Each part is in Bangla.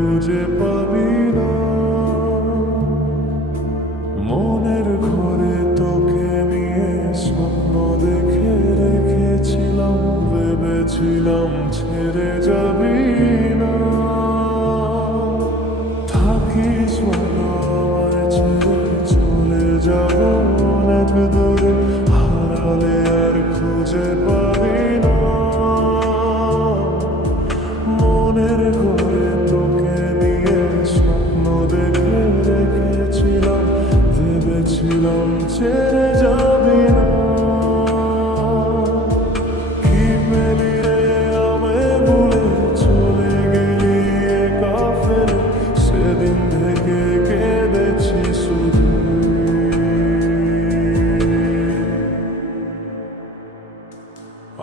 খুঁজে পাবি না। মনের ঘরে তোকে নিয়ে স্বপ্ন দেখে রেখেছিলাম, ভেবেছিলাম ছেড়ে যাবি না। থাকিস ভালো আমায় ছেড়ে চলে যাব অনেক দূরে, হারালে আর খুঁজে পাবি না। মনের ঘরে তোকে নিয়ে স্বপ্ন দেখে রেখেছিলাম, ভেবেছিলাম ছেড়ে যাবি না। কি পেলি রে আমায় ভুলে চলে গেলি একা ফেলে, সেদিন থেকে কেঁদেছি শুধু।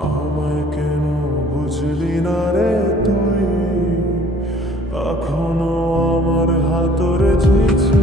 আমায় কেন বুঝলি না রে তুই, এখনো আমার হাতরে ঝিঝি